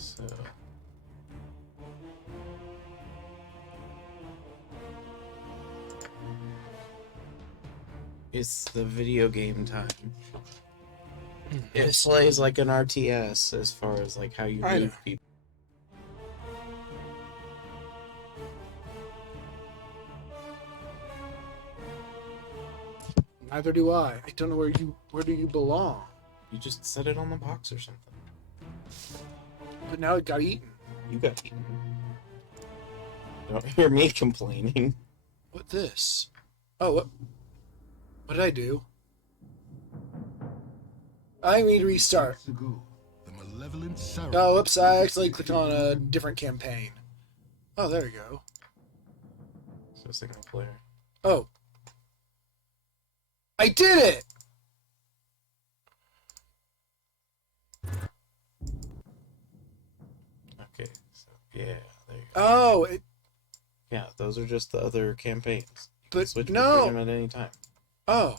So... It's the video game time. It plays like an RTS as far as like how you move people. Neither do I. I don't know where do you belong? You just set it on the box or something. But now it got eaten. You got eaten. Don't hear me complaining. What this? Oh, what did I do? I need to restart. The malevolent Sarah. Oh, whoops, I actually clicked on a different campaign. Oh, there we go. So single player. Oh. I did it! Okay, so yeah, there you go. Oh, Yeah, those are just the other campaigns. You but can switch no. between them at any time. Oh.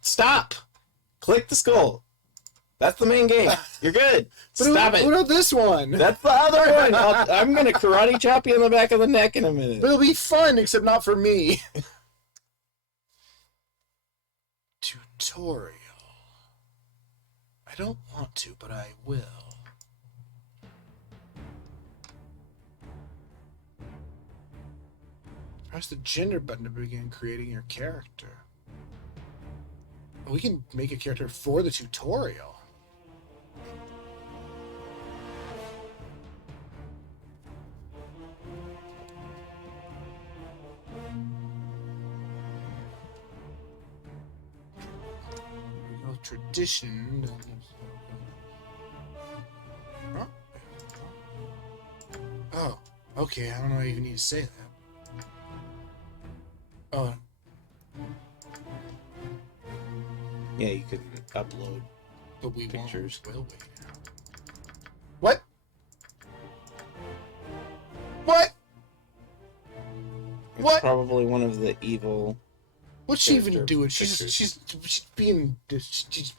Stop! Click the skull. That's the main game. You're good. Stop it. What about this one? That's the other one. I'm gonna karate chop you in the back of the neck in a minute. But it'll be fun, except not for me. Tutorial. I don't want to, but I will. Press the gender button to begin creating your character. We can make a character for the tutorial. Tradition. Huh? Oh, okay. I don't know if you need to say that. Oh. Yeah, you could upload But we pictures. Will we? What? What? It's What? probably one of the evil. What's she even character doing? pictures. She's being. It's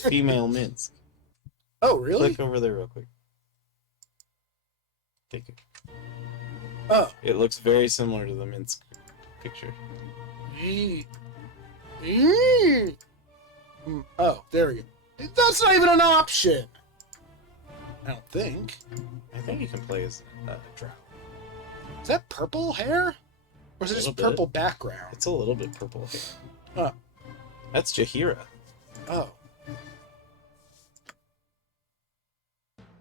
female Minsk. Oh, really? Click over there real quick. Take it. Oh. It looks very similar to the Minsk picture. Oh, there we go. That's not even an option. I don't think. I think you can play as Drow. Is that purple hair? Or is it just purple background? It's a little bit purple hair. Oh. That's Jahira. Oh.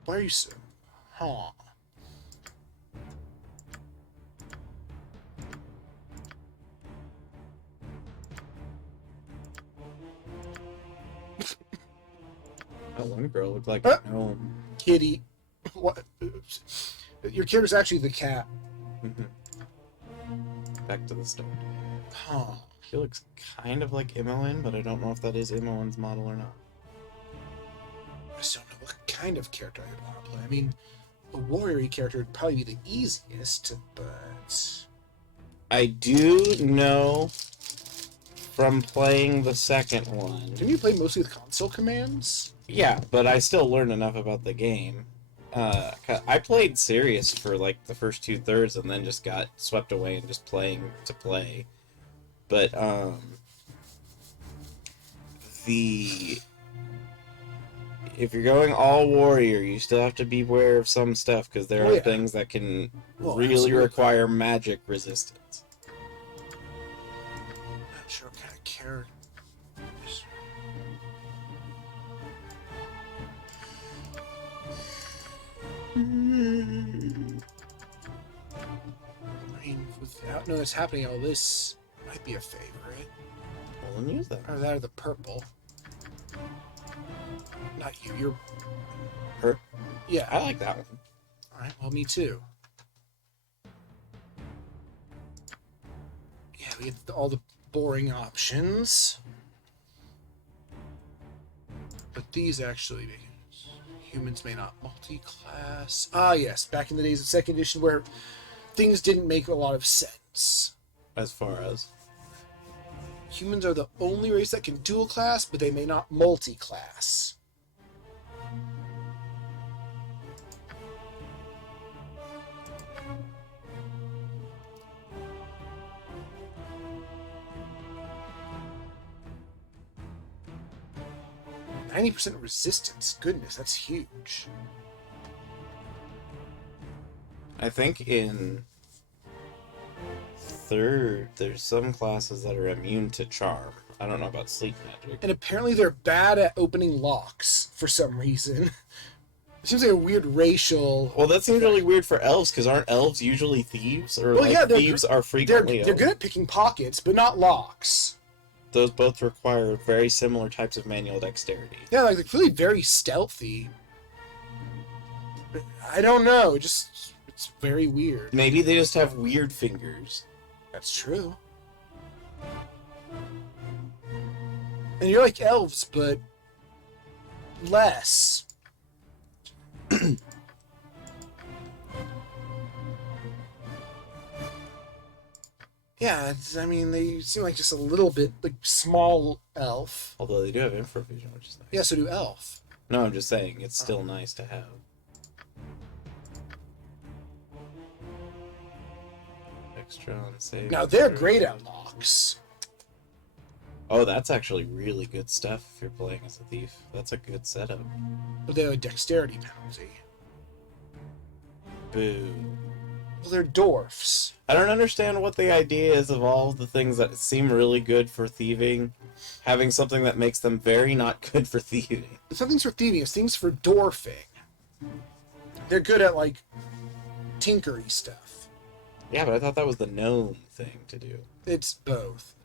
Why are you so... Huh. That one girl looked like a gnome. Kitty. What? Your character's actually the cat. Back to the start. Huh. He looks kind of like Imoen, but I don't know if that is Imoen's model or not. I just don't know what kind of character I would want to play. I mean, a warrior character would probably be the easiest, but... I do know from playing the second one. Didn't you play mostly with console commands? Yeah, but I still learned enough about the game. I played serious for like the first 2/3 and then just got swept away and just playing to play. But if you're going all warrior, you still have to be aware of some stuff because there are things that can really require magic resistance. Not sure what kind of character. I mean, without knowing what's happening, all this might be a favorite. Well, then use that. Or that or the purple. Not you, you're... Her? Yeah. I like that one. Alright, well, me too. Yeah, we get all the boring options. But these actually... Humans may not multi-class. Ah, yes, back in the days of 2nd edition where things didn't make a lot of sense. As far as? Humans are the only race that can dual class, but they may not multi-class. %90 resistance. Goodness, that's huge. I think in third, there's some classes that are immune to charm. I don't know about sleep magic. And apparently they're bad at opening locks for some reason. It seems like a weird racial... Well, that seems really weird for elves, because aren't elves usually thieves? Or, Well, like, yeah, thieves are frequently they're good at picking pockets, but not locks. Those both require very similar types of manual dexterity. Yeah, like, they're really very stealthy. I don't know, it's very weird. Maybe they just have weird fingers. That's true. And you're like elves, but less. Yeah, I mean, they seem like just a little bit like small elf. Although they do have infravision, which is nice. Yeah, so do elf. No, I'm just saying, it's still nice to have. Extra on save. Now they're great at locks. Oh, that's actually really good stuff if you're playing as a thief. That's a good setup. But they have a dexterity penalty. Boo. Well, they're dwarfs. I don't understand what the idea is of all of the things that seem really good for thieving, having something that makes them very not good for thieving. It's not things for thieving, it's things for dwarfing. They're good at, like, tinkery stuff. Yeah, but I thought that was the gnome thing to do. It's both.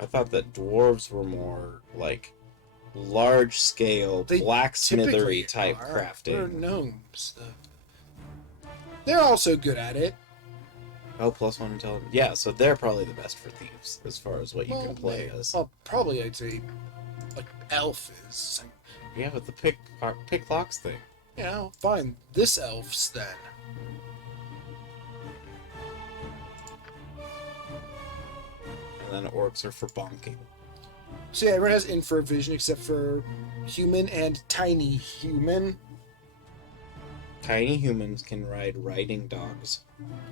I thought that dwarves were more, like, large-scale, They blacksmithery type They're crafting. gnomes. They're also good at it. Oh, +1 intelligence. Yeah, so they're probably the best for thieves, as far as what you can play as. Well, probably I'd say, like, elf is. Yeah, but the pick locks thing. You know, fine. This elf's then. And then orcs are for bonking. So yeah, everyone has infravision except for human and tiny human. Tiny humans can ride riding dogs.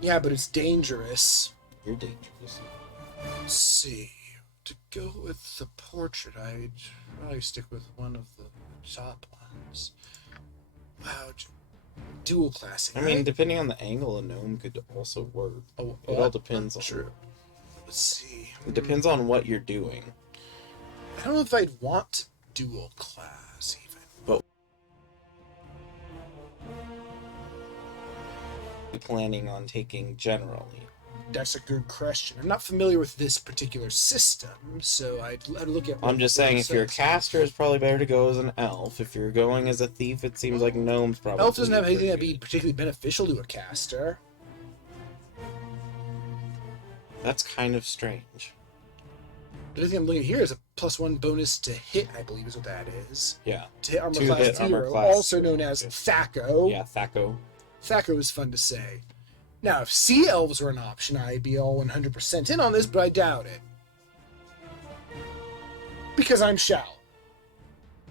Yeah, but it's dangerous. You're dangerous. Let's see. To go with the portrait, I'd probably stick with one of the top ones. Wow, dual classing. I mean, right? depending on the angle, a gnome could also work. Oh, It all depends on. true. Let's see. It depends on what you're doing. I don't know if I'd want dual class even. Planning on taking generally. That's a good question. I'm not familiar with this particular system, so I'd look at. I'm just saying, if you're a says. caster, it's probably better to go as an elf. If you're going as a thief, it seems like gnomes probably. Elf doesn't have anything pretty that'd be good. particularly beneficial to a caster. That's kind of strange. The only thing I'm looking at here is a +1 bonus to hit, I believe is what that is. Yeah. To hit armor To class hit 0, armor class also known 0, as yeah. Thaco. Yeah, Thaco. Thaco is fun to say. Now, if sea elves were an option, I'd be all 100% in on this, but I doubt it. Because I'm shallow.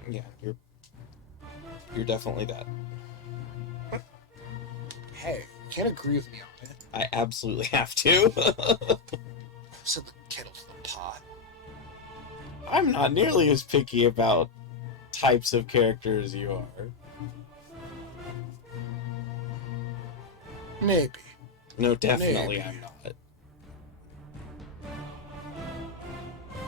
Yeah, you're definitely that. Hey, you can't agree with me on it. I absolutely have to. Set the kettle to the pot. I'm not nearly as picky about types of character as you are. Maybe. No, definitely Maybe. I'm not.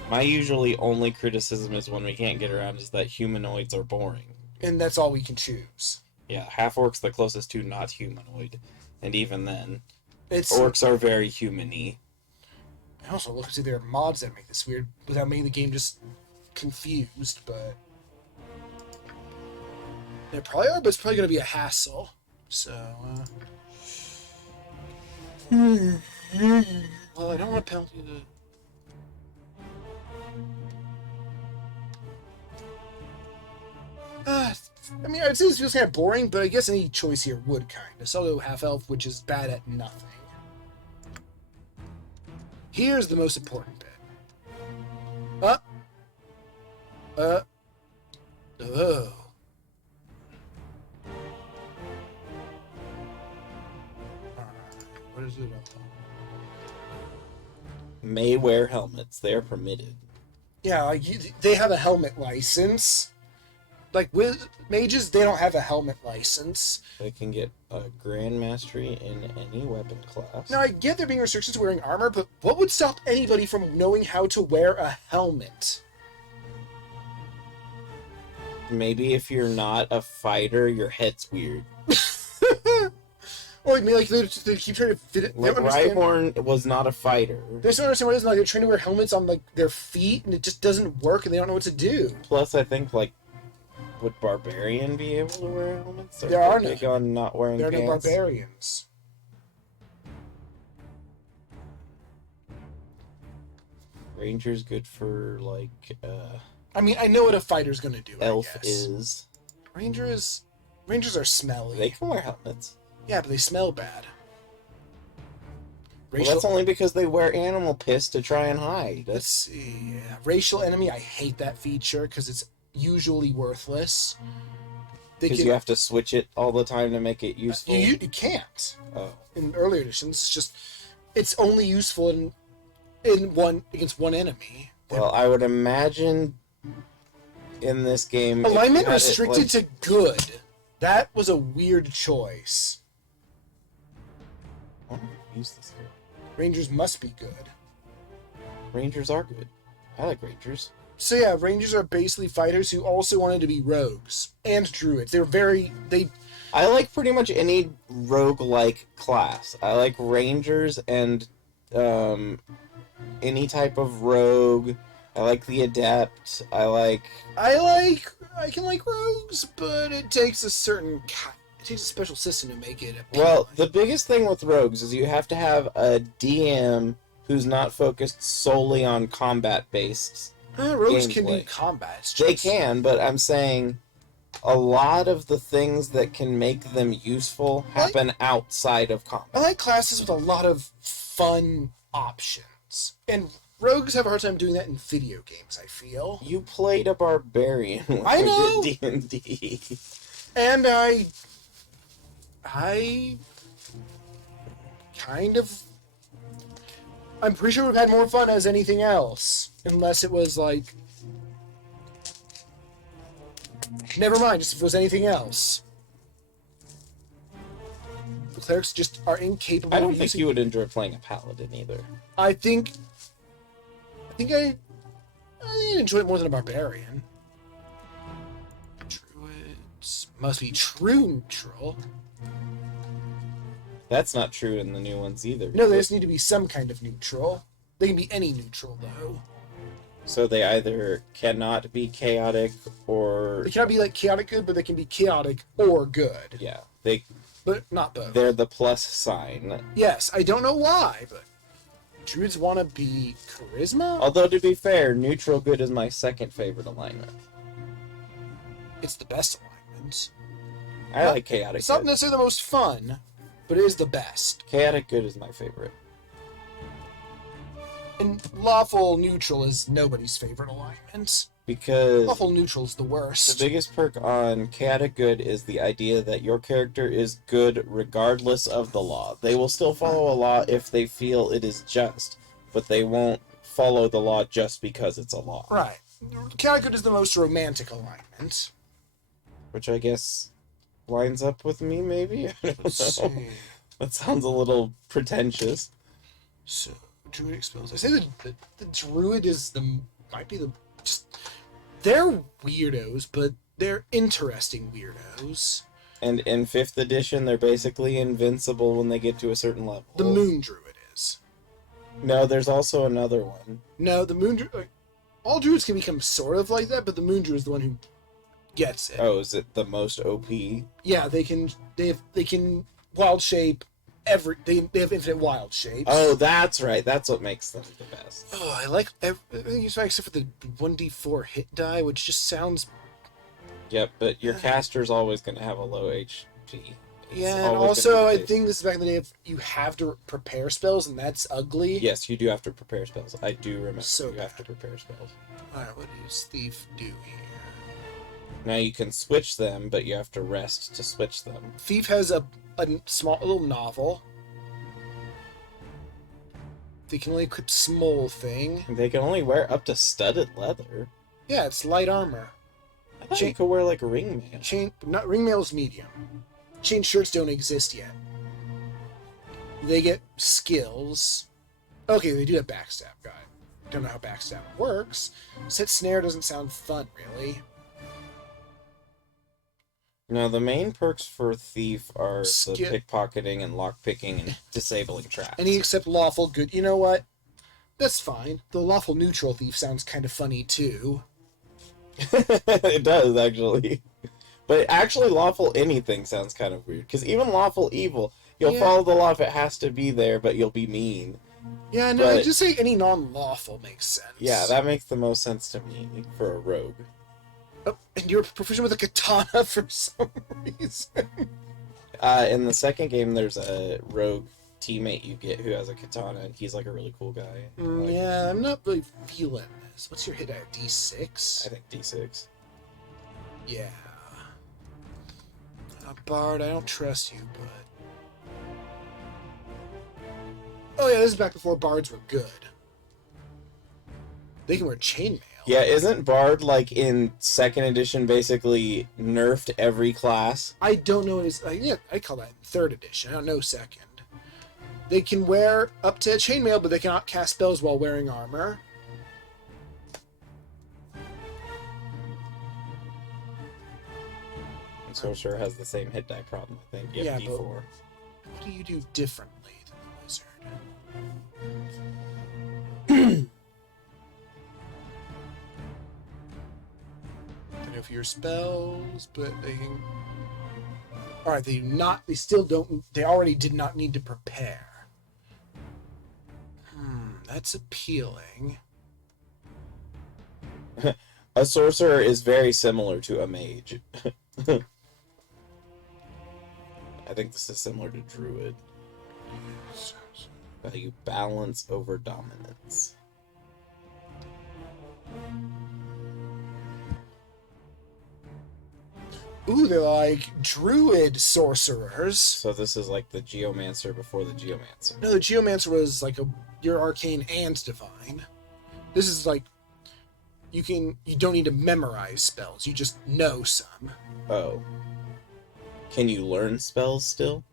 My usually only criticism is when we can't get around is that humanoids are boring. And that's all we can choose. Yeah, half-orc's the closest to not humanoid. And even then, It's. orcs are very human-y. I also look to see there are mods that make this weird without making the game just confused, but. There probably are, but it's probably going to be a hassle. So, well, I don't want to penalty the. I mean, I'd say this feels kind of boring, but I guess any choice here would kind of. So I'll go half elf, which is bad at nothing. Here's the most important bit. Oh. Alright, what is it? May wear helmets. They are permitted. Yeah, like they have a helmet license. Like with mages, they don't have a helmet license. They can get a Grand Mastery in any weapon class. Now I get there being restrictions to wearing armor, but what would stop anybody from knowing how to wear a helmet? Maybe if you're not a fighter, your head's weird. Or maybe like they keep trying to fit it. Like Rhyhorn was not a fighter. They just don't understand what it is. Like they're trying to wear helmets on like their feet, and it just doesn't work, and they don't know what to do. Plus, I think like, would Barbarian be able to wear helmets? There are big on not wearing There are no pants? barbarians. Ranger's good for like I mean, I know what a fighter's gonna do. elf I guess. is. Rangers are smelly. They can wear helmets. Yeah, but they smell bad. Well, that's only because they wear animal piss to try and hide. Let's see. Yeah. Racial enemy, I hate that feature because it's usually worthless. Because you have to switch it all the time to make it useful. You can't. Oh. In earlier editions, it's only useful in one against one enemy. Well, I would imagine in this game alignment restricted to good. That was a weird choice. I don't use this game. Rangers must be good. Rangers are good. I like Rangers. So yeah, Rangers are basically fighters who also wanted to be rogues and druids. I like pretty much any rogue-like class. I like Rangers and any type of rogue. I like the Adept. I can like rogues, but it takes a special system to make it appealing. Well, the biggest thing with rogues is you have to have a DM who's not focused solely on combat-based rogues gameplay. can do combat. They can, but I'm saying a lot of the things that can make them useful happen outside of combat. I like classes with a lot of fun options. And rogues have a hard time doing that in video games, I feel. You played a barbarian when I know! you did D&D. And I kind of... I'm pretty sure we've had more fun as anything else. Unless it was like... Never mind, just if it was anything else. The clerics just are incapable I don't of think using... you would enjoy playing a paladin either. I think I enjoy it more than a barbarian. Druids must be true neutral. That's not true in the new ones either. No, they just need to be some kind of neutral. They can be any neutral, though. So they either cannot be chaotic or... They cannot be, like, chaotic good, but they can be chaotic or good. Yeah, But not both. they're the plus sign. Yes, I don't know why, but... Druids want to be charisma? Although, to be fair, neutral good is my second favorite alignment. It's the best alignment. I like chaotic It's not good. necessarily the most fun, but it is the best. Chaotic good is my favorite. And lawful neutral is nobody's favorite alignment. Because Lawful neutral is the the worst. biggest perk on chaotic good is the idea that your character is good regardless of the law. They will still follow a law if they feel it is just, but they won't follow the law just because it's a law. Right. Chaotic good is the most romantic alignment. Which I guess lines up with me, maybe? I don't Let's know. see. That sounds a little pretentious. So, druid spells. I say the druid might be the just. They're weirdos, but they're interesting weirdos. And in 5th edition, they're basically invincible when they get to a certain level. The moon druid is. No, there's also another one. No, the moon druid. All druids can become sort of like that, but the moon druid is the one who gets it. Oh, is it the most OP? Yeah, they can wild shape they have infinite wild shapes. Oh, that's right. That's what makes them the best. Oh, I like everything except for the 1d4 hit die, which just sounds... Yep, but your caster's always going to have a low HP. Yeah, and always gonna also be the I case. think this is back in the day of you have to prepare spells, and that's ugly. Yes, you do have to prepare spells. I do remember So you have to bad. prepare spells. Alright, what does Thief do here? Now you can switch them, but you have to rest to switch them. Thief has a small little novel. They can only equip small thing. They can only wear up to studded leather. Yeah, it's light armor. I thought you could wear like ring mail. Not ringmail's medium. Chain shirts don't exist yet. They get skills. Okay, they do have backstab, guy. Don't know how backstab works. Set snare doesn't sound fun, really. No, the main perks for thief are the Skip. pickpocketing and lockpicking and disabling traps. Any except lawful good. You know what? That's fine. The lawful neutral thief sounds kind of funny too. It does actually, but actually lawful anything sounds kind of weird because even lawful evil, you'll follow the law if it has to be there, but you'll be mean. Yeah, no, But- I just say any non-lawful makes sense. Yeah, that makes the most sense to me for a rogue. Oh, and you're proficient with a katana for some reason. In the second game, there's a rogue teammate you get who has a katana, and he's like a really cool guy. Like, Yeah, I'm not really feeling this. What's your hit at? I D6? think D6. Yeah. Bard, I don't trust you, but... Oh yeah, this is back before bards were good. They can wear chainmail. Yeah, isn't Bard like in second edition basically nerfed every class? I don't know what it's... yeah, I call that in third edition. I don't know second. They can wear up to chainmail, but they cannot cast spells while wearing armor. And Sorcerer has the same hit die problem, I think. You Yeah, have but- D4. What do you do differently than the wizard? They know for your spells, but they can... Alright, they do not... They still don't... They already did not need to prepare. That's appealing. A sorcerer is very similar to a mage. I think this is similar to druid. Value balance over dominance. Ooh, they're like druid sorcerers. So this is like the geomancer before the geomancer. No, the geomancer was like you're arcane and divine. This is like you don't need to memorize spells. You just know some. Oh. Can you learn spells still?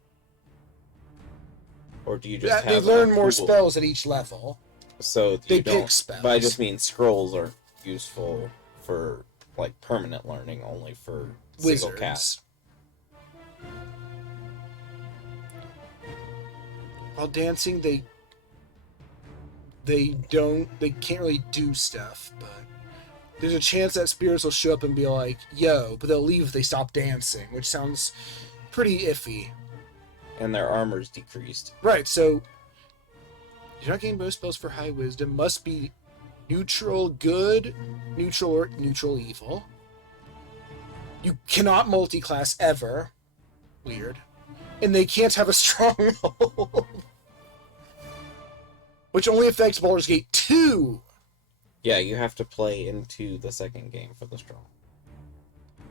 Or do you just Yeah, have they learn a more pool? spells at each level. So They you don't, pick spells. But I just mean scrolls are useful for like permanent learning, only for single Wizards. cast. While dancing, they can't really do stuff, but there's a chance that spirits will show up and be like, yo, but they'll leave if they stop dancing, which sounds pretty iffy. And their armor's decreased. Right, so you're not getting bonus spells for high wisdom. Must be neutral good, neutral or neutral evil. You cannot multi-class ever. Weird. And they can't have a stronghold. Which only affects Baldur's Gate 2. Yeah, you have to play into the second game for the strong.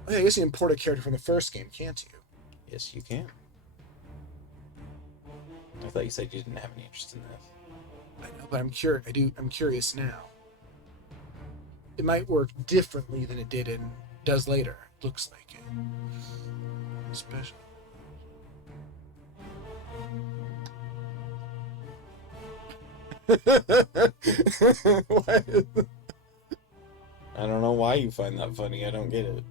Oh, yeah, I guess you import a character from the first game, can't you? Yes, you can. I thought you said you didn't have any interest in this. I know, but I'm curious now. It might work differently than it did and does later. Looks like it. Special. What? I don't know why you find that funny. I don't get it.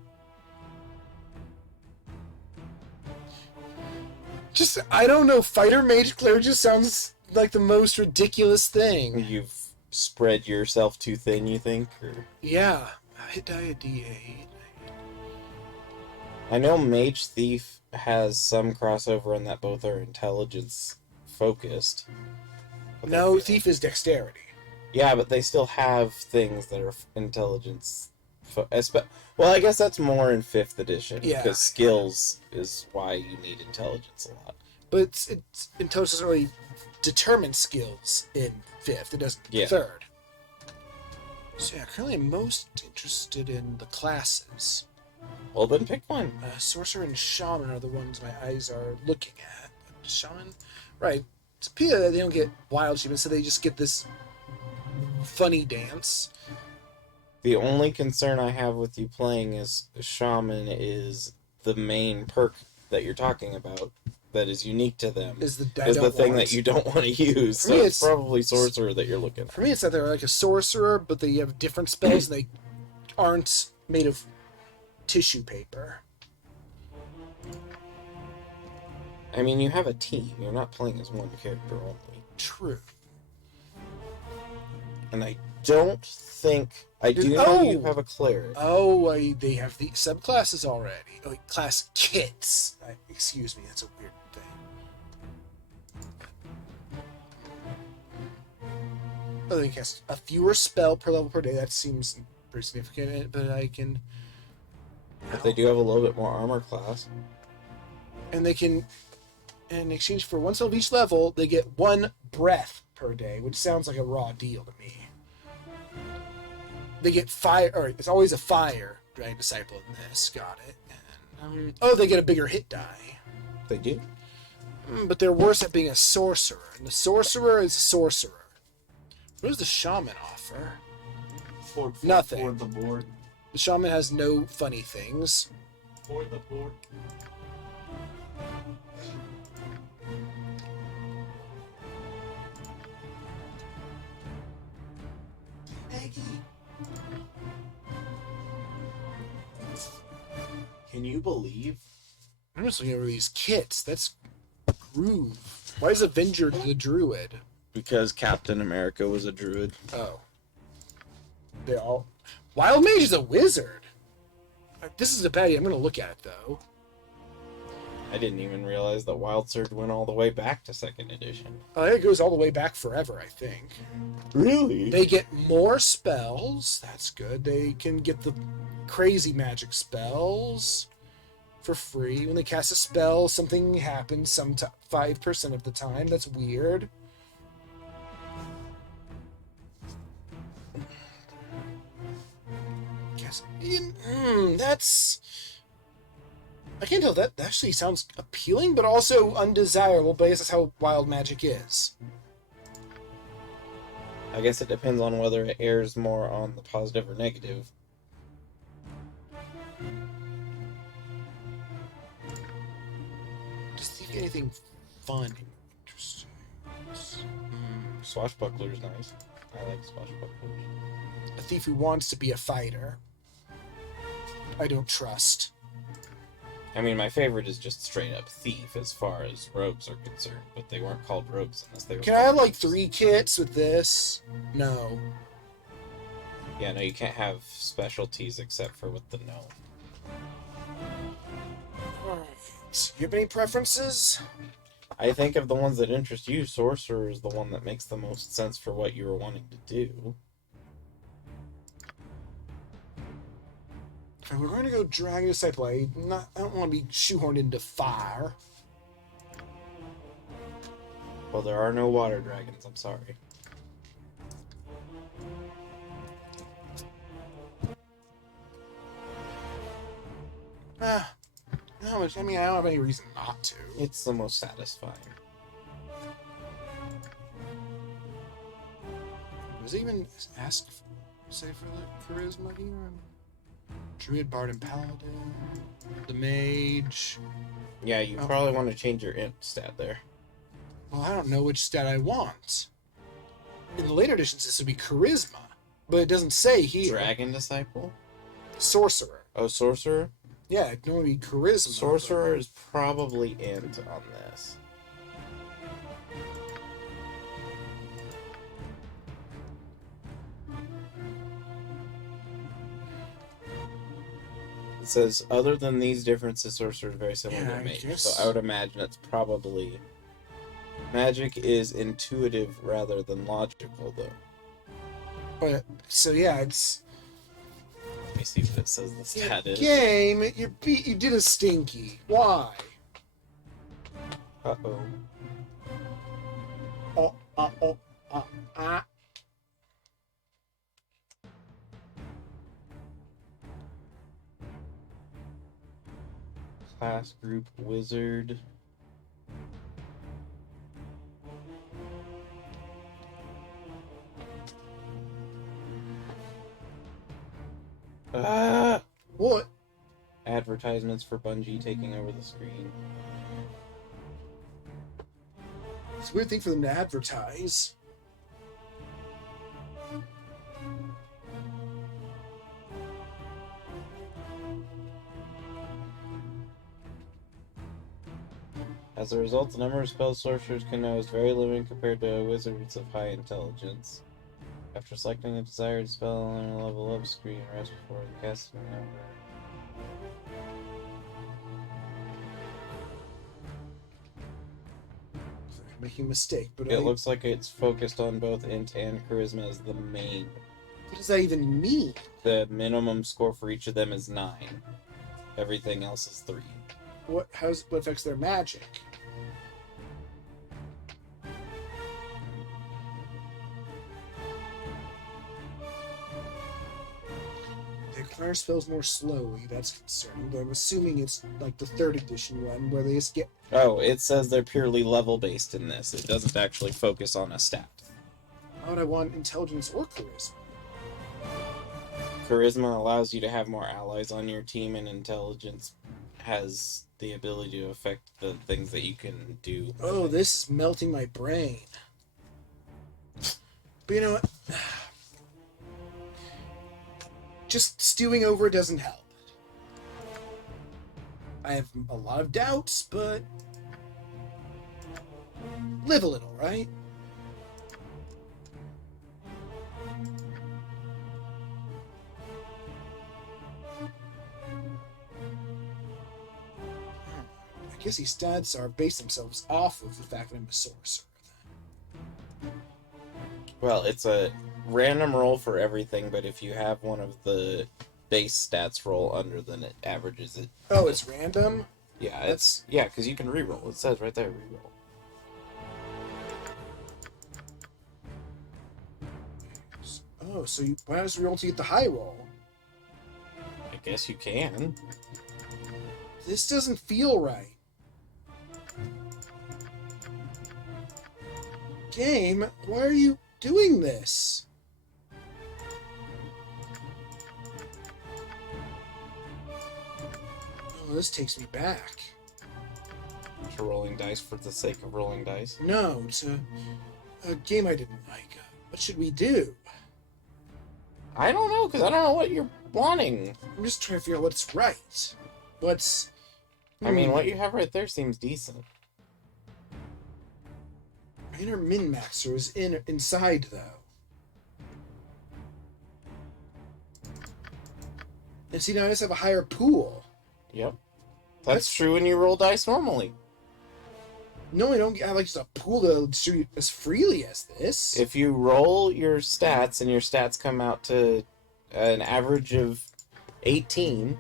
Just, I don't know, fighter mage cleric just sounds like the most ridiculous thing. You've spread yourself too thin, you think? Or... Yeah. Hit die a D8. I know Mage Thief has some crossover in that both are intelligence focused. But No, they- thief is dexterity. Yeah, but they still have things that are intelligence Well, I guess that's more in 5th edition. Yeah. Because skills is why you need intelligence a lot. But it's intelligence doesn't really determine skills in 5th. It doesn't in Yeah. 3rd. So yeah, currently I'm most interested in the classes. Well, then pick one. Sorcerer and Shaman are the ones my eyes are looking at. But Shaman, right? It's appear that they don't get wild achievements, so they just get this funny dance. The only concern I have with you playing as Shaman is the main perk that you're talking about that is unique to them. Is the thing that you don't want to use. For So me, it's probably Sorcerer that you're looking at. For me, it's that they're like a sorcerer, but they have different spells and they aren't made of tissue paper. I mean, you have a team. You're not playing as one character only. True. And I don't think... I do know you have a cleric. Oh, they have the subclasses already. Oh, class kits. Excuse me, that's a weird thing. Oh, they cast a fewer spell per level per day. That seems pretty significant, but I can... But they do have a little bit more armor class. And they can... In exchange for 1 spell of each level, they get 1 breath per day, which sounds like a raw deal to me. They get fire, or it's always a fire Dragon Disciple in this. Got it. And, oh, they get a bigger hit die. They do. But they're worse at being a sorcerer, and the sorcerer is a sorcerer. What does the shaman offer? Nothing. For the board. The shaman has no funny things. For the board. Maggie. Can you believe? I'm just looking over these kits. That's groove. Why is Avenger the druid? Because Captain America was a druid. Oh. They all... Wild Mage is a wizard! This is a baddie. I'm going to look at it, though. I didn't even realize that Wild Surge went all the way back to 2nd edition. Oh, it goes all the way back forever, I think. Really? They get more spells. That's good. They can get the crazy magic spells for free. When they cast a spell, something happens 5% of the time. That's weird. That's... I can't tell. That actually sounds appealing, but also undesirable, but I guess that's how wild magic is. I guess it depends on whether it airs more on the positive or negative. Does he get anything fun? Interesting. Swashbuckler's nice. I like swashbucklers. A thief who wants to be a fighter. I don't trust. I mean, my favorite is just straight up thief as far as rogues are concerned, but they weren't called rogues unless they were. Can I have like 3 kits with this? No. Yeah, no, you can't have specialties except for with the gnome. Alright. You have any preferences? I think of the ones that interest you, Sorcerer is the one that makes the most sense for what you were wanting to do. We're going to go Dragon Disciple. I don't want to be shoehorned into fire. Well, there are no water dragons, I'm sorry. No, I mean, I don't have any reason not to. It's the most satisfying. Does it even say for the charisma here? Druid, Bard, and Paladin. The Mage. Yeah, you probably want to change your int stat there. Well, I don't know which stat I want. In the later editions, this would be Charisma. But it doesn't say here. Dragon Disciple? Sorcerer. Oh, Sorcerer? Yeah, it can only be Charisma. Sorcerer is probably int on this. It says, other than these differences, Sorcerer is very similar Yeah, to Mage. guess. So I would imagine it's probably... Magic is intuitive rather than logical, though. But, so yeah, it's... me see what it says the stat is. Game, you did a stinky. Why? Uh-oh. Oh, ah. Class group wizard. Ah! What? Advertisements for Bungie taking over the screen. It's a weird thing for them to advertise. As a result, the number of spell sorcerers can know is very limited compared to wizards of high intelligence. After selecting a desired spell on a level up screen, rest before the casting number. Making a mistake, but It looks like it's focused on both int and charisma as the main. What does that even mean? The minimum score for each of them is 9. Everything else is 3. What affects their magic? They acquire spells more slowly, that's concerning, but I'm assuming it's like the 3rd edition one where they just get... Oh, it says they're purely level based in this. It doesn't actually focus on a stat. How would I want intelligence or charisma? Charisma allows you to have more allies on your team, and intelligence has the ability to affect the things that you can do. Oh, this is melting my brain. But you know what? Just stewing over it doesn't help. I have a lot of doubts, but live a little, right? I guess these stats are based themselves off of the fact that I'm a sorcerer. Well, it's a random roll for everything, but if you have one of the base stats roll under, then it averages it. Oh, it's random? Yeah, because you can reroll. It says right there, reroll. Oh, so why not just roll to get the high roll? I guess you can. This doesn't feel right. Game, why are you doing this? Oh, this takes me back. To rolling dice for the sake of rolling dice. No, it's a game I didn't like. What should we do? I don't know, because I don't know what you're wanting. I'm just trying to figure out what's right. What's... I mean, what you have right there seems decent. My inner min-maxer is inside, though. And see, now I just have a higher pool. Yep. That's true when you roll dice normally. No, I don't have like just a pool to distribute as freely as this. If you roll your stats and your stats come out to an average of 18,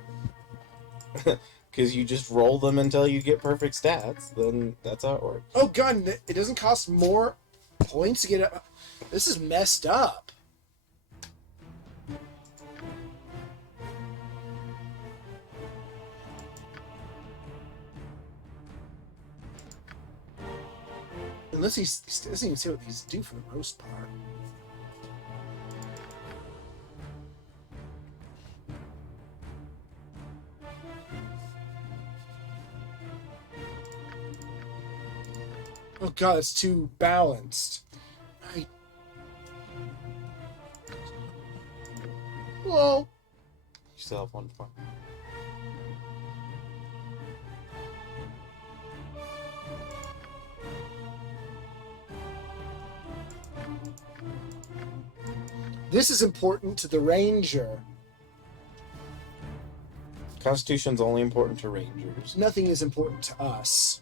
because you just roll them until you get perfect stats, then that's how it works. Oh god, it doesn't cost more points to get it. This is messed up. Unless he doesn't even say what these do for the most part. Oh god, it's too balanced. Well, You still have 1 point. this is important to the ranger. Constitution's only important to rangers. Nothing is important to us.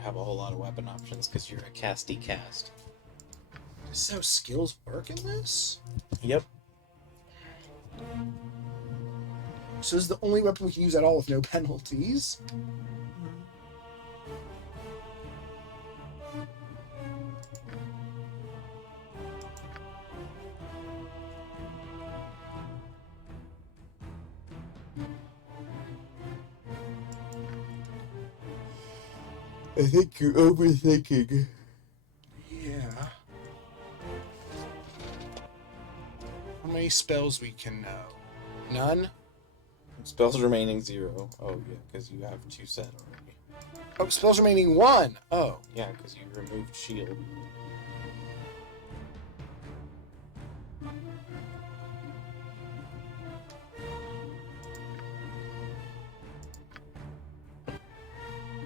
don't have a whole lot of weapon options because you're a casty cast. This is how skills work in this? Yep. So this is the only weapon we can use at all with no penalties. I think you're overthinking. Yeah. How many spells we can know? None? Spells remaining 0. Oh, yeah, because you have 2 set already. Oh, spells remaining 1! Oh. Yeah, because you removed shield.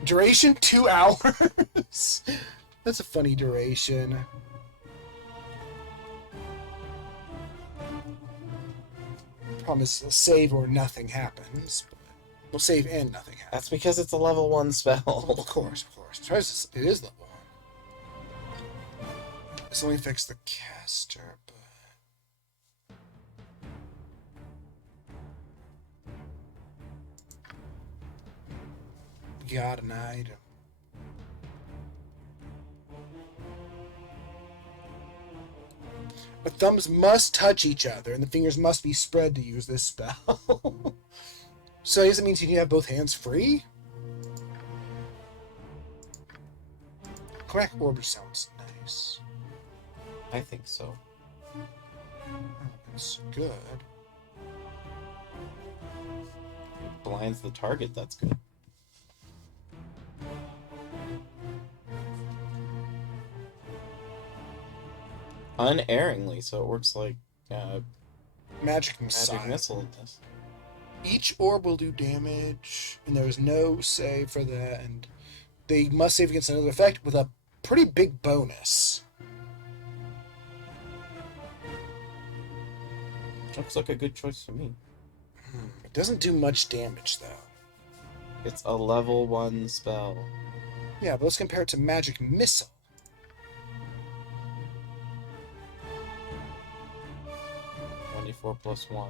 Duration 2 hours? That's a funny duration. Promise save or nothing happens. We'll save and nothing happens. That's because it's a level 1 spell. Of course, of course. It is level 1. This only affects the caster, but... Got an item. The thumbs must touch each other, and the fingers must be spread to use this spell. So I guess it means you need to have both hands free? Crack orb sounds nice. I think so. That's good. It blinds the target, that's good. Unerringly, so it works like Magic missile. magic missile in this. Each orb will do damage, and there is no save for that, and they must save against another effect with a pretty big bonus. Looks like a good choice to me. It doesn't do much damage, though. It's a level 1 spell. Yeah, but let's compare it to Magic Missile. +1.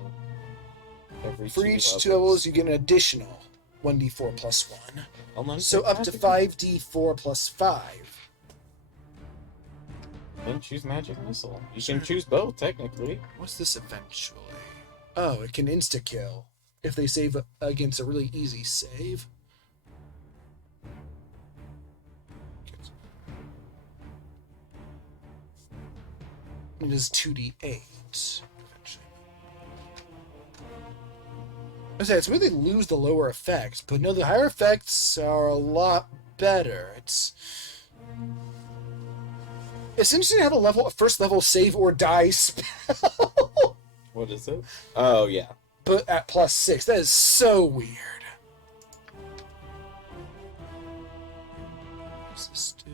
Every For each 2 levels, you get an additional 1d4 plus 1. Hold on, So up to 5d4 plus 5. Then choose magic missile. You can choose both, technically. What's this eventually? Oh, it can insta-kill if they save against a really easy save. It is 2d8. I say it's where they lose the lower effects, but no, the higher effects are a lot better. It's interesting to have a first level save or die spell. What is it? Oh, yeah. But at +6, that is so weird. What does this do?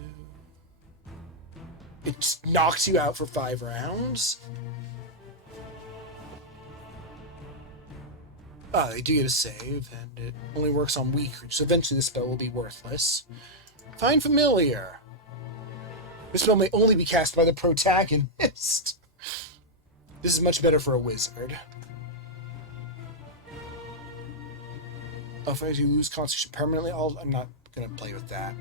It just knocks you out for 5 rounds. Ah, they do get a save, and it only works on weak creatures, so eventually the spell will be worthless. Find Familiar. This spell may only be cast by the protagonist. This is much better for a wizard. Oh, friends, you lose concentration permanently. I'm not going to play with that.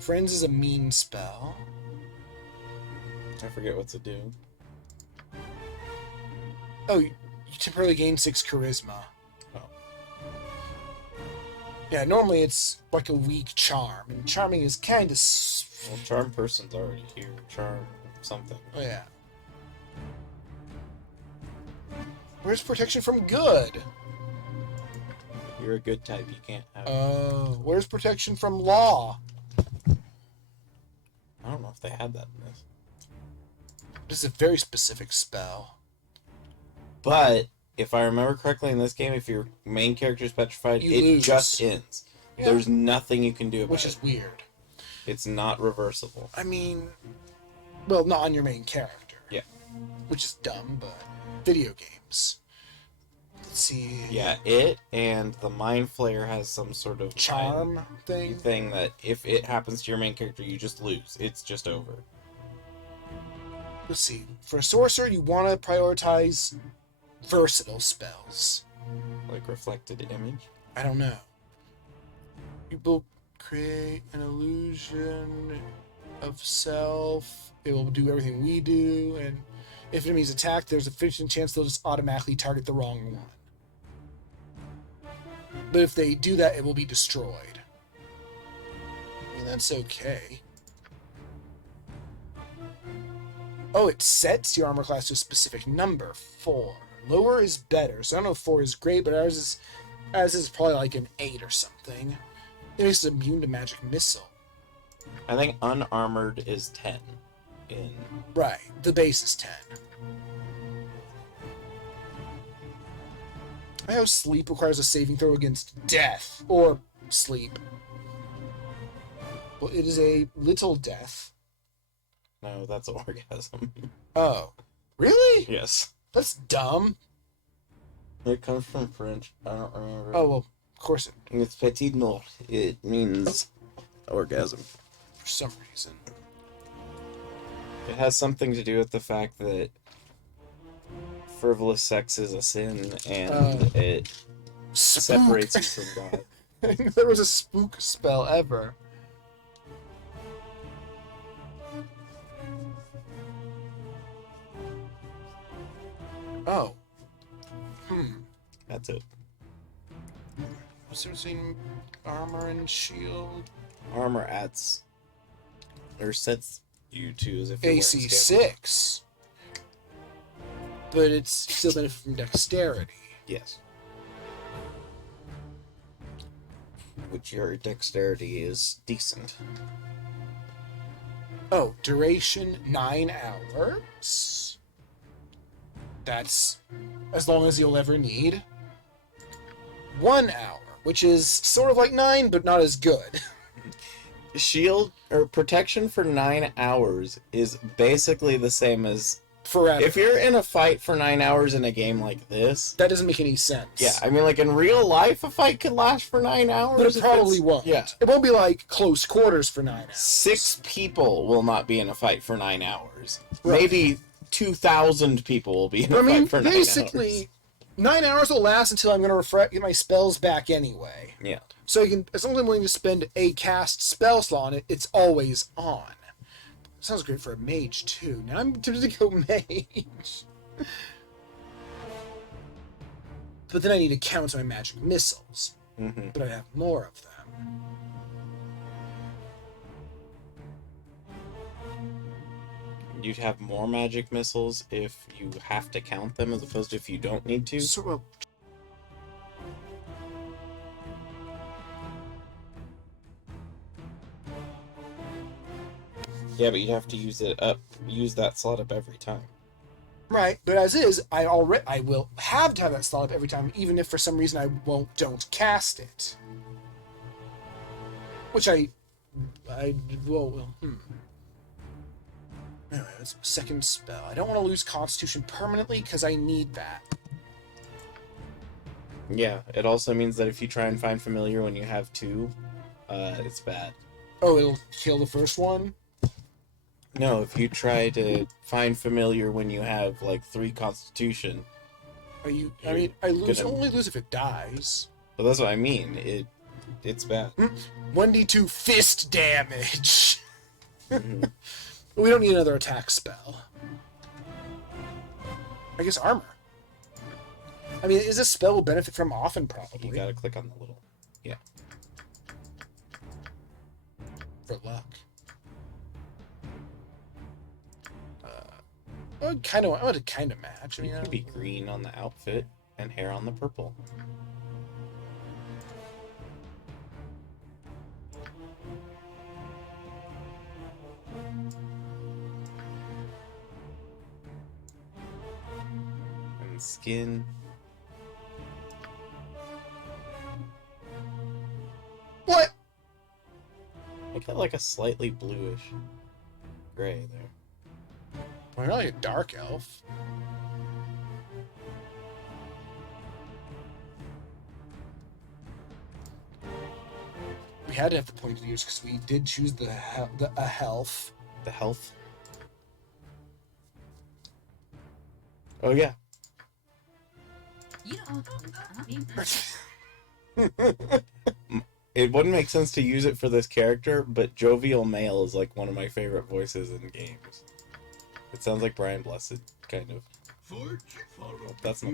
Friends is a mean spell. I forget what to do. Oh, you temporarily gain 6 charisma. Oh. Yeah, normally it's like a weak charm, and charming is kind of... Well, charm person's already here. Charm something. Oh, yeah. Where's protection from good? If you're a good type, you can't have it. Oh, where's protection from law? I don't know if they had that in this. This is a very specific spell. But, if I remember correctly in this game, if your main character is petrified, You it lose. just ends. Yeah. There's nothing you can do about Which it. is weird. It's not reversible. I mean, well, not on your main character. Yeah. Which is dumb, but video games. Let's see. Yeah, it and the Mind Flayer has some sort of Charm thing that if it happens to your main character, you just lose. It's just over. Let's see. For a sorcerer, you want to prioritize versatile spells. Like Reflected Image. I don't know. People create an illusion of self. It will do everything we do, and if enemies attack, there's a 50% chance they'll just automatically target the wrong one. But if they do that, it will be destroyed. I mean, that's okay. Oh, it sets your armor class to a specific number, 4. Lower is better, so I don't know if 4 is great, but ours is probably like an 8 or something. It makes it immune to magic missile. I think unarmored is 10. Right, the base is 10. I know sleep requires a saving throw against death, or sleep. Well, it is a little death. No, that's orgasm. Oh, really? Yes. That's dumb. It comes from French. I don't remember. Oh, well, of course it, It's petit mort. It means orgasm. for some reason. It has something to do with the fact that frivolous sex is a sin, and it separates you from God. I didn't know there was a spook spell ever. Oh. That's it. Was there seen armor and shield? Armor adds or sets you to as if you're wearing AC scales. 6. But it's still benefit from dexterity. Yes. Which your dexterity is decent. Oh, duration 9 hours. That's as long as you'll ever need. 1 hour, which is sort of like 9, but not as good. Shield or protection for 9 hours is basically the same as Forever. if you're in a fight for 9 hours in a game like this. That doesn't make any sense. Yeah, I mean, like in real life, a fight could last for 9 hours. But it if probably it's- won't. Yeah. It won't be like close quarters for 9 hours. 6 people will not be in a fight for 9 hours. Right. Maybe 2,000 people will be in a I mean, fight for 9 basically, hours. 9 hours will last until I'm going to get my spells back anyway. Yeah. So you can, as long as I'm willing to spend a cast spell slot on it, it's always on. Sounds great for a mage too. Now I'm tempted to go mage. But then I need to counter my magic missiles. Mm-hmm. But I have more of them. You'd have more magic missiles if you have to count them as opposed to if you don't need to. So, well, Yeah, but you'd have to use that slot up every time. right, but as is, I will have to have that slot up every time, even if for some reason I don't cast it. Which Anyway, that's my second spell. I don't want to lose Constitution permanently because I need that. Yeah, it also means that if you try and find familiar when you have 2, it's bad. Oh, it'll kill the first one? No, if you try to find familiar when you have like 3 Constitution, I mean, I only lose if it dies. well, that's what I mean. It's bad. 1d2 fist damage. Mhm. We don't need another attack spell. I guess armor. I mean, is this spell will benefit from often, probably. You gotta click on the little. Yeah. For luck. I would kind of match. I You mean, could be green on the outfit and hair on the purple. And skin. what? I got like a slightly bluish gray there. Well, you're not like a dark elf. We had to have the pointed ears because we did choose the a health. The health. Oh yeah. You know, It wouldn't make sense to use it for this character, but Jovial Male is like one of my favorite voices in games. It sounds like Brian Blessed, kind of. That's not.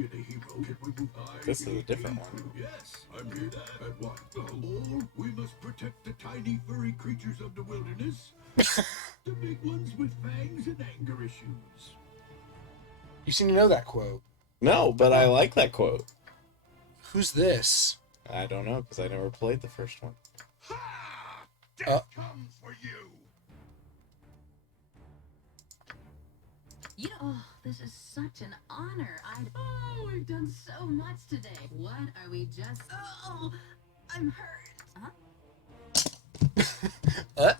This is a different one. Yes, I'm here at one. Or we must protect the tiny furry creatures of the wilderness. The big ones with fangs and anger issues. You seem to know that quote. No, but I like that quote. Who's this? I don't know, because I never played the first one. Ha! Death comes for you. you know, oh, this is such an honor. We've done so much today. What are we just? Oh, I'm hurt. Huh?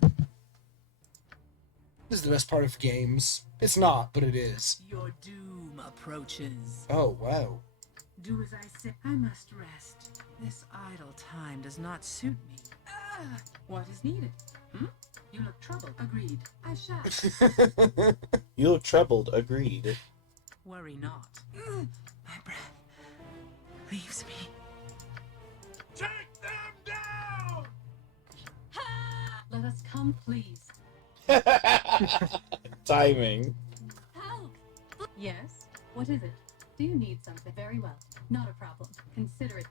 This is the best part of games. It's not, but it is. Your doom approaches. Oh, wow. Do as I say. I must rest. This idle time does not suit me. What is needed? You look troubled. Agreed. I shall. You look troubled. Agreed. Worry not. My breath leaves me. Take them down! Let us come, please. Timing. Help! Yes? What is it? Do you need something? Very well. Not a problem. Consider it.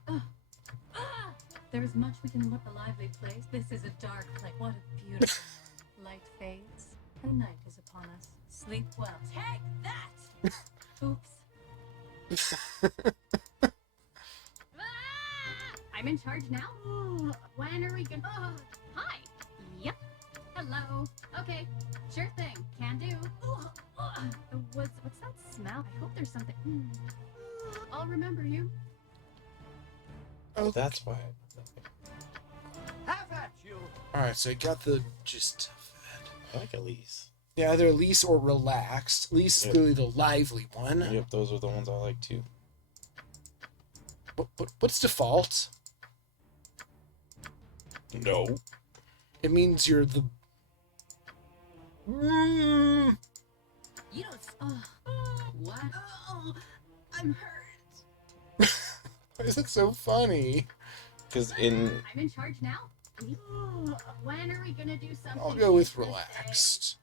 There is much we can look a lively place. This is a dark place. What a beautiful night. Light fades, and night is upon us. Sleep well. Take that! Oops. I'm in charge now? When are we gonna... hi! Yep. Hello. Okay. Sure thing. Can do. What's that smell? I hope there's something... I'll remember you. Oh, That's why. Have at you! Alright, so I got the gist of it. I like Elise. Yeah, either Elise or Relaxed. Elise is Yep. clearly the lively one. Yep, those are the ones I like too. What's default? No. It means you're the... You don't... what? I'm hurt. Why is it so funny? Because in... I'm in charge now? When are we gonna do something? I'll go with different? Relaxed.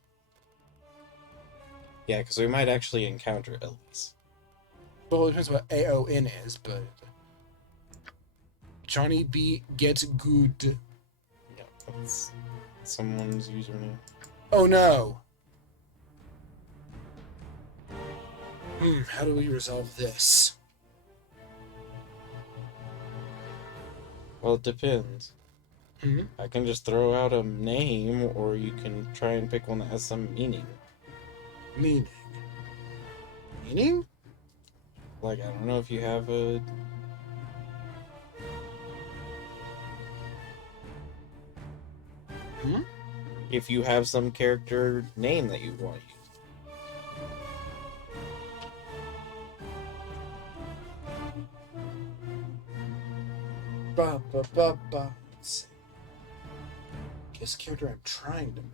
Yeah, because we might actually encounter Elise. Well, it depends what AON is, but... Johnny B gets good. Yeah, that's someone's username. Oh no! How do we resolve this? Well, it depends. Hmm? I can just throw out a name, or you can try and pick one that has some meaning. Meaning? Meaning? Like, I don't know if you have a... If you have some character name that you want to use. Ba ba ba ba. Let's see. Guess character I'm trying to make.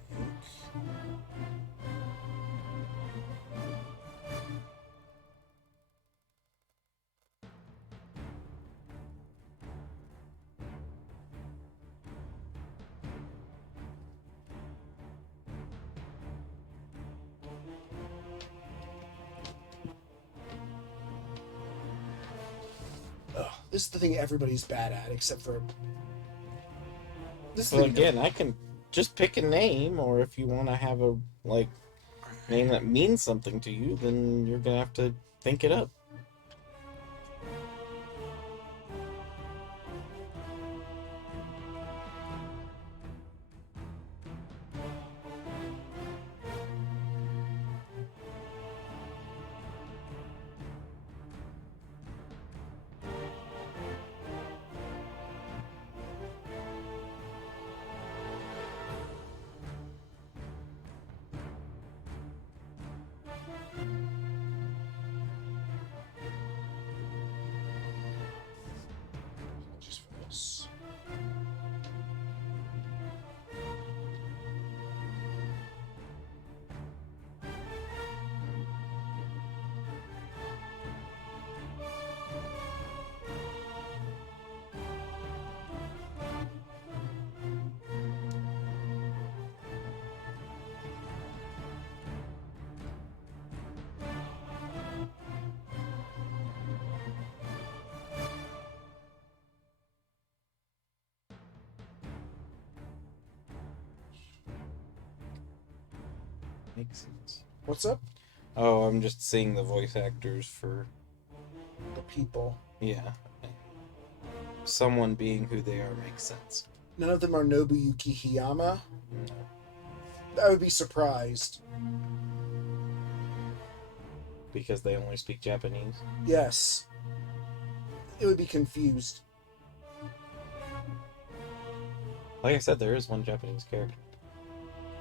This is the thing everybody's bad at, except for... This is Well, the thing- again, I can just pick a name, or if you want to have a, like, name that means something to you, then you're gonna have to think it up. Makes sense. What's up? Oh, I'm just seeing the voice actors for The people. yeah. Someone being who they are makes sense. None of them are Nobuyuki Hiyama. No, I would be surprised. because they only speak Japanese. Yes. It would be confused. Like I said, there is one Japanese character.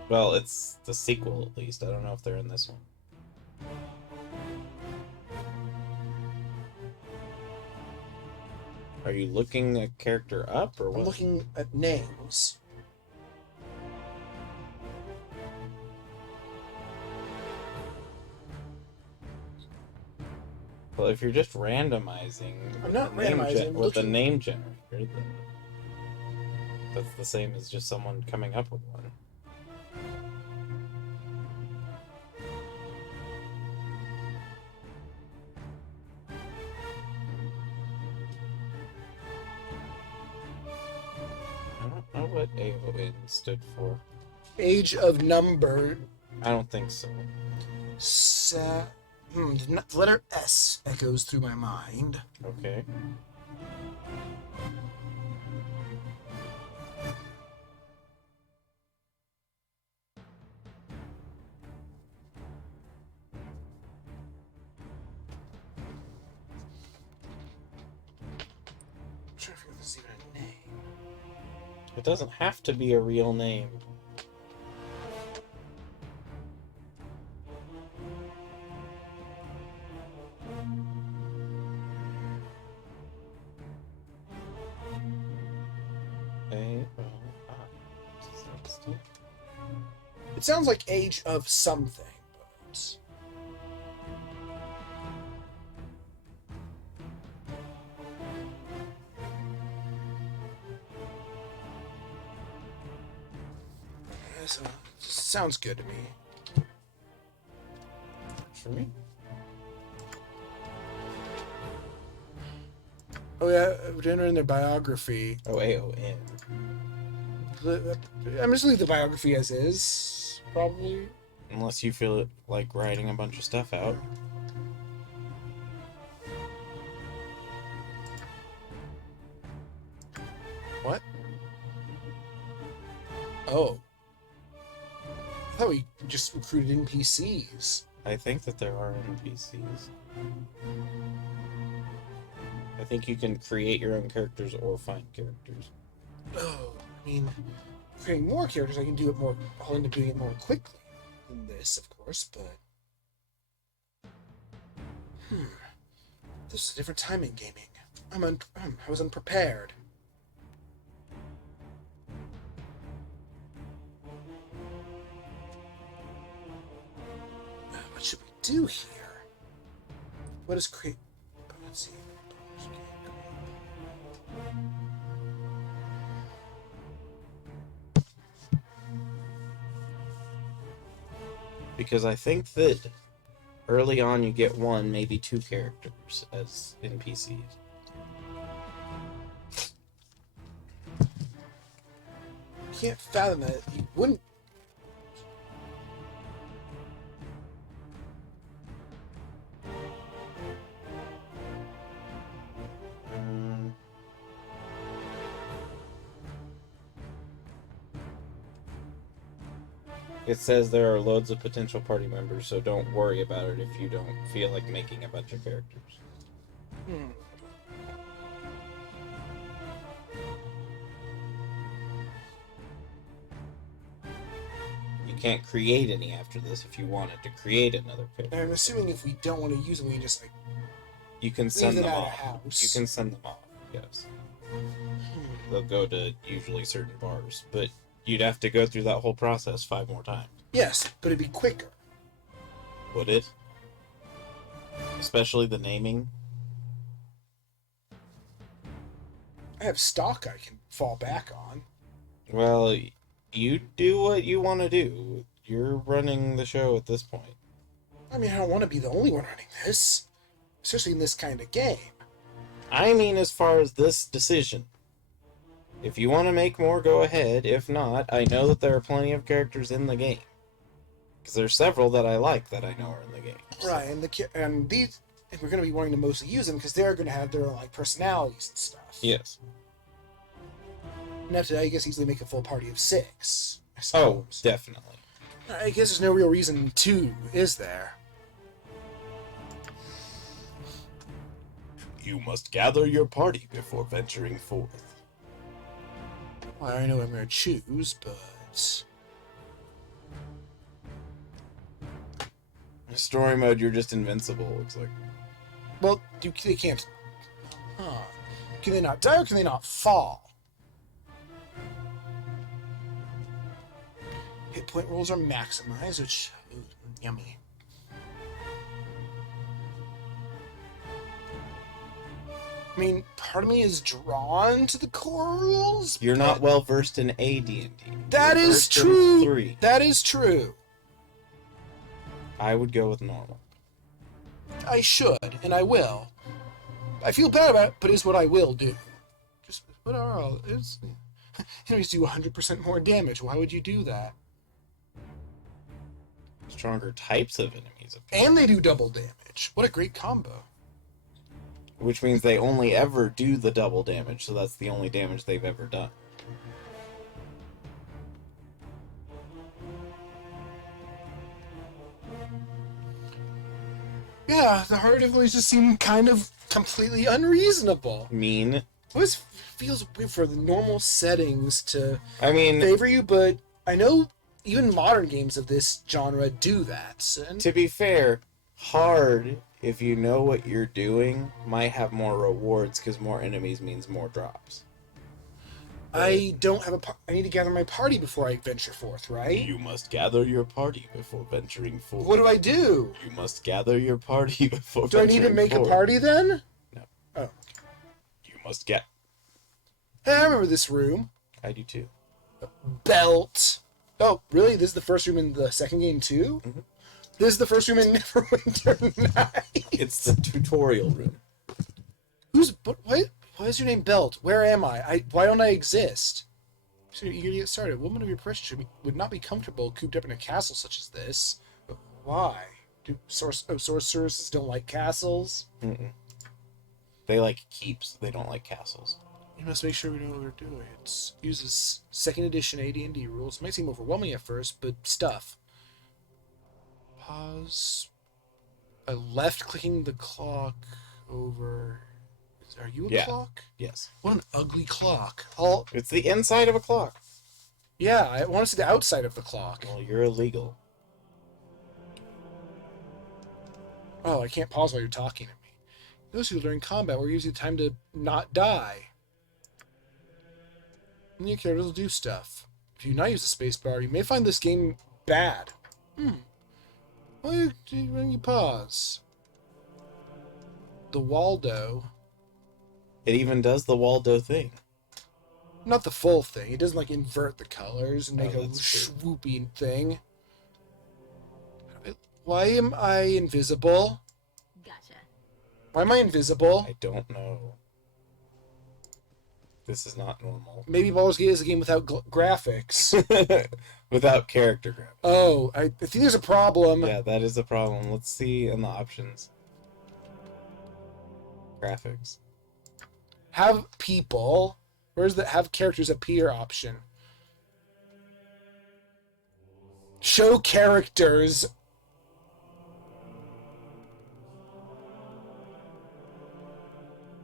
Well, it's the sequel at least. I don't know if they're in this one. Are you looking a character up or I'm what? looking at names. Well, if you're just randomizing, I'm not the name randomizing, I'm with the looking- name generator, then that's the same as just someone coming up with one. I don't know what AON stood for. Age of Number. I don't think so. The letter S echoes through my mind. Okay. I'm trying to figure if this is even a name. It doesn't have to be a real name. It sounds like Age of something, but... Sounds good to me. For me? Oh yeah, in their biography. Oh, AON. I'm just leave the biography as is, probably. Unless you feel it like writing a bunch of stuff out. What? Oh. I thought we just recruited NPCs. I think that there are NPCs. I think you can create your own characters or find characters. Oh, I mean, creating more characters, I can do it more. I'll end up doing it more quickly than this, of course, but. This is a different time in gaming. I was unprepared. What should we do here? What is create? Let's see. Because I think that early on you get one, maybe two characters as NPCs. I can't fathom that. You wouldn't. It says there are loads of potential party members, so don't worry about it if you don't feel like making a bunch of characters. You can't create any after this if you wanted to create another character. And I'm assuming if we don't want to use them, we just like You can leave send them them at a off. house. You can send them off, yes. They'll go to usually certain bars, but you'd have to go through that whole process 5 more times. Yes, but it'd be quicker. Would it? Especially the naming. I have stock I can fall back on. Well, you do what you want to do. You're running the show at this point. I mean, I don't want to be the only one running this, especially in this kind of game. I mean, as far as this decision. If you want to make more, go ahead. If not, I know that there are plenty of characters in the game. Because there's several that I like that I know are in the game. So. Right, and these, and we're going to be wanting to mostly use them because they're going to have their own like personalities and stuff. Yes. Now today, I guess easily make a full party of 6. I Oh, suppose. definitely. I guess there's no real reason to, is there? You must gather your party before venturing forth. Well, I already know what I'm going to choose, but In story mode, you're just invincible, looks like. well, they can't. Huh? Can they not die or can they not fall? Hit point rolls are maximized, which ooh, yummy. I mean, part of me is drawn to the core rules. You're not well versed in AD&D. That You're is versed in true. 3. That is true. I would go with normal. I should, and I will. I feel bad about it, but it's what I will do. Just what are all? It's enemies do 100% more damage. Why would you do that? Stronger types of enemies. And they do double damage. What a great combo. Which means they only ever do the double damage, so that's the only damage they've ever done. Yeah, the hard difficulties just seem kind of completely unreasonable. Mean. It always feels weird for the normal settings to I mean, favor you, but I know even modern games of this genre do that. And to be fair, hard, if you know what you're doing, might have more rewards because more enemies means more drops. I don't have I need to gather my party before I venture forth, right? You must gather your party before venturing forth. What do I do? You must gather your party before Do I venturing need to make forth. a party then? No. Oh. You must get. Hey, I remember this room. I do too. Belt. Oh, really? This is the first room in the second game too? Mhm. This is the first room in Neverwinter Nights. It's the tutorial room. Why is your name Belt? Where am I? Why don't I exist? So you're eager to get started. A woman of your person would not be comfortable cooped up in a castle such as this. But why? Do sorceresses don't like castles? Mm-mm. They like keeps. They don't like castles. You must make sure we know what we're doing. It uses second edition AD&D rules. Might seem overwhelming at first, but stuff. Pause. By left clicking the clock over. Are you a Yeah. clock? Yes. What an ugly clock. It's the inside of a clock. Yeah, I want to see the outside of the clock. Well, you're illegal. Oh, I can't pause while you're talking to me. Those who during combat were using time to not die. And your characters will do stuff. If you not use the spacebar, you may find this game bad. Why when you pause? The Waldo. It even does the Waldo thing. Not the full thing. It doesn't like invert the colors and make a that's true. swooping thing. Why am I invisible? Gotcha. Why am I invisible? I don't know. This is not normal. Maybe Baldur's Gate is a game without graphics. Without character graphics. Oh, I think there's a problem. Yeah, that is a problem. Let's see in the options. Graphics. Have people. Where's the have characters appear option? Show characters.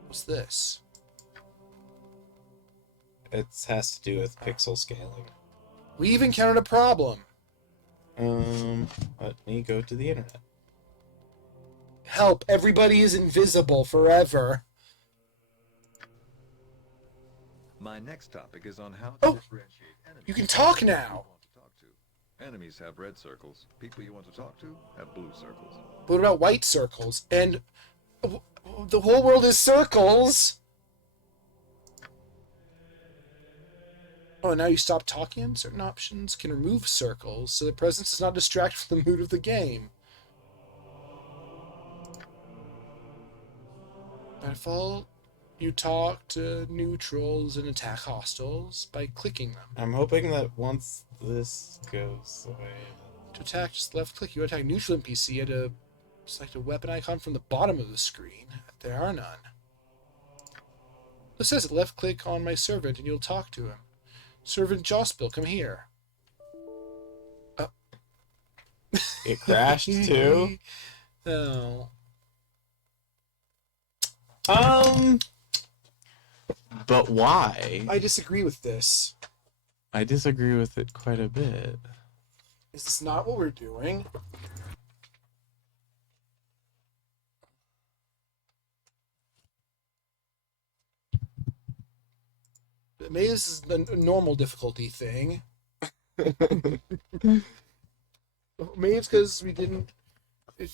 What's this? It has to do with pixel scaling. We've encountered a problem. Let me go to the internet. Help, everybody is invisible forever. My next topic is on how to Oh, differentiate enemies. you can talk you now. want to talk to. Enemies have red circles. People you want to talk to have blue circles. But what about white circles? And the whole world is circles. Oh, and now you stop talking? Certain options can remove circles, so the presence does not distract from the mood of the game. By default, you talk to neutrals and attack hostiles by clicking them. I'm hoping that once this goes away, To attack, just left click. You attack neutral NPC at a select a weapon icon from the bottom of the screen. There are none. It says left click on my servant and you'll talk to him. Servant Jospiel, come here. It crashed too. Oh. But why? I disagree with this. I disagree with it quite a bit. Is this not what we're doing? Maybe this is a normal difficulty thing. Maybe it's because we didn't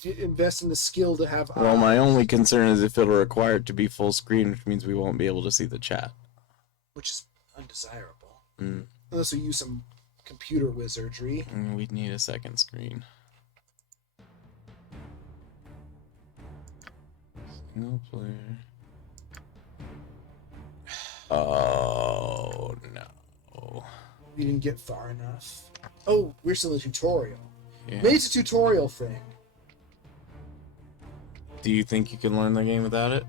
invest in the skill to have. Well, my eyes, only concern is if it'll require it to be full screen, which means we won't be able to see the chat. which is undesirable. Mm. Unless we use some computer wizardry. We'd need a second screen. Single player. Oh no. We didn't get far enough. Oh, we're still in the tutorial. Yeah. Maybe it's a tutorial thing. Do you think you can learn the game without it?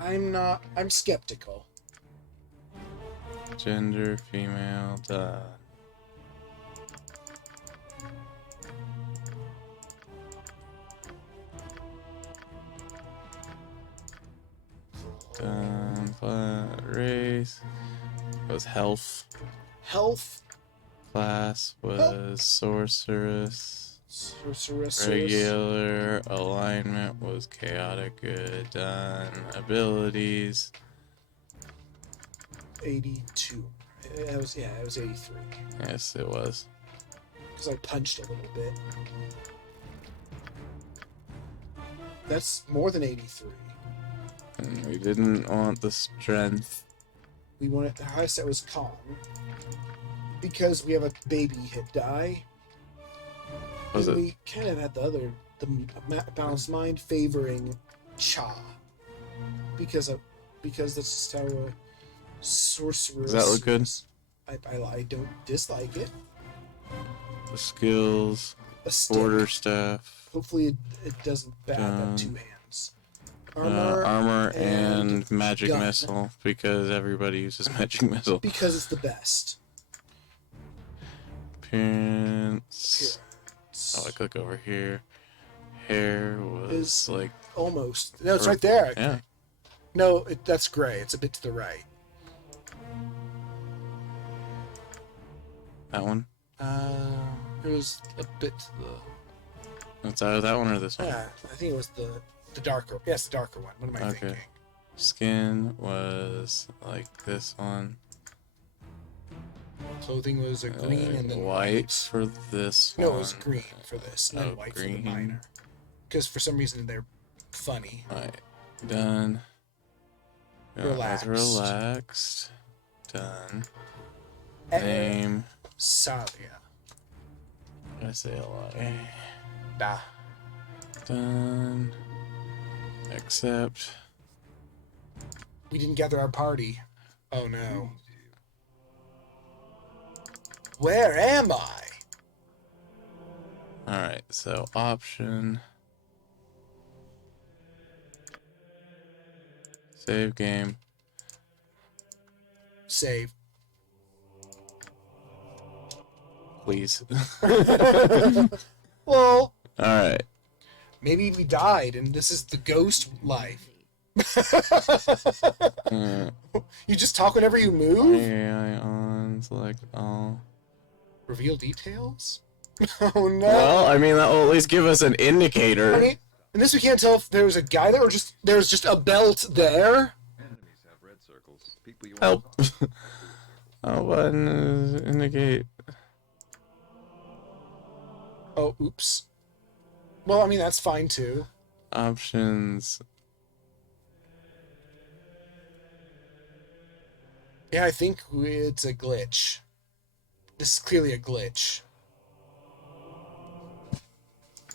I'm skeptical. Gender, female, done. Race was health. Health, Class was sorceress. sorceress, Regular alignment was chaotic good. Done. Abilities. 82. It was 83. Yes, it was. Because I punched a little bit. That's more than 83. And we didn't want the strength. We wanted the highest set was calm. Because we have a baby hit die. Was and it? we kind of had the balanced mind favoring Cha. Because that's just how a sorcerer. Does that look good? I don't dislike it. The skills. A stick. Border staff. Hopefully it doesn't bad Done. up two hands. Armor and magic gun. missile, because everybody uses magic missile. Because it's the best. Appearance. Appearance. Oh, I click over here. Hair was Is- like, Almost. No, it's right there. yeah. No, that's gray. It's a bit to the right. That one. It was a bit to the. That's either that one or this one. Yeah, I think it was the darker. Yes, the darker one. What am I Okay. thinking? Skin was like this one. Clothing was a green and then white for this No, one. it was green for this, and then Oh, white for green. the minor. Because for some reason they're funny. Alright, done. Relaxed. Relaxed. Done. And Name. Salia. I say a lot. Da. Done. Accept. We didn't gather our party. Oh no. Where am I? Alright, so option. Save game. Save. Please. Well, Alright. maybe we died and this is the ghost life. You just talk whenever you move? AI on, select all. Reveal details? Oh no. Well, I mean, that will at least give us an indicator. I mean, in this we can't tell if there was a guy there or just there's just a belt there. Enemies have red circles. People you Help. want to talk to. Oh, button is indicate. Oh, oops. Well, I mean, that's fine too. Options. Yeah, I think it's a glitch. This is clearly a glitch.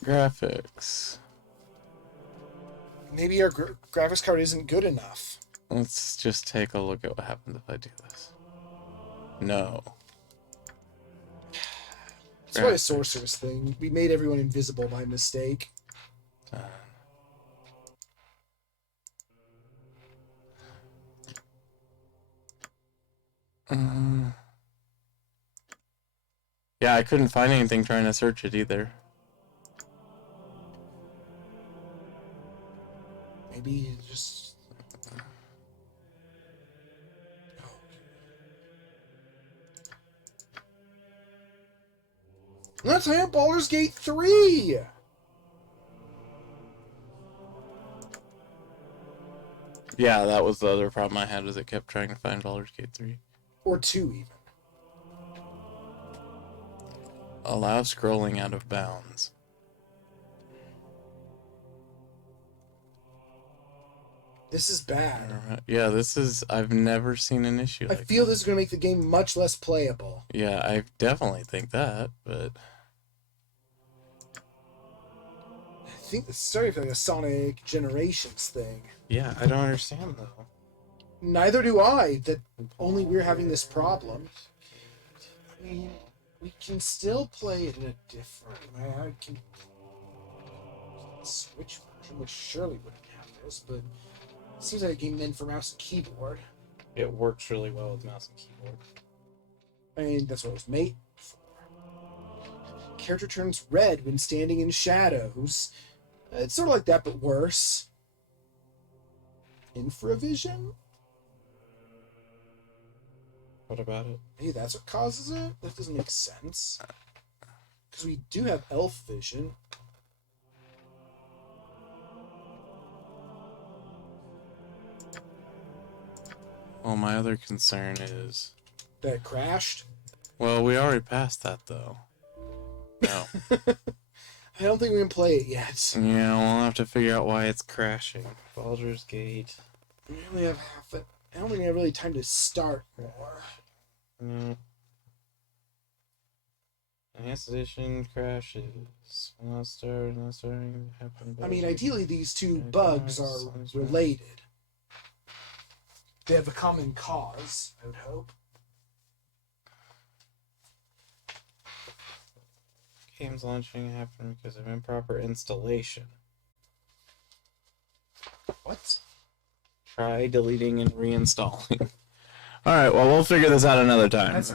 Graphics. Maybe our graphics card isn't good enough. Let's just take a look at what happens if I do this. No. It's probably a sorceress thing. We made everyone invisible by mistake. Yeah, I couldn't find anything trying to search it either. Maybe just... Let's have Baldur's Gate 3! Yeah, that was the other problem I had, was it kept trying to find Baldur's Gate 3. Or 2, even. Allow scrolling out of bounds. This is bad. Yeah, this is... I've never seen an issue I like feel this. this is going to make the game much less playable. Yeah, I definitely think that, but... I think this is starting to feel like a Sonic Generations thing. Yeah, I don't understand, though. Neither do I, that only we're having this problem. I mean, we can still play it in a different way. I can... Switch version, which surely wouldn't have this, but... It seems like a game meant for mouse and keyboard. It works really well with mouse and keyboard. I mean, that's what it was made for. Character turns red when standing in shadows. It's sort of like that, but worse. Infravision? What about it? Hey, that's what causes it? That doesn't make sense. Because we do have elf vision. Well, my other concern is... That it crashed? Well, we already passed that, though. No. I don't think we can play it yet. Yeah, we'll have to figure out why it's crashing. Baldur's Gate. We only have half it. I don't think we have really time to start more. No. Enhanced edition crashes. Not starting to happen. I mean, ideally, these two bugs are related. They have a common cause, I would hope. Games launching happen because of improper installation. What? Try deleting and reinstalling. Alright, well, we'll figure this out another time. That's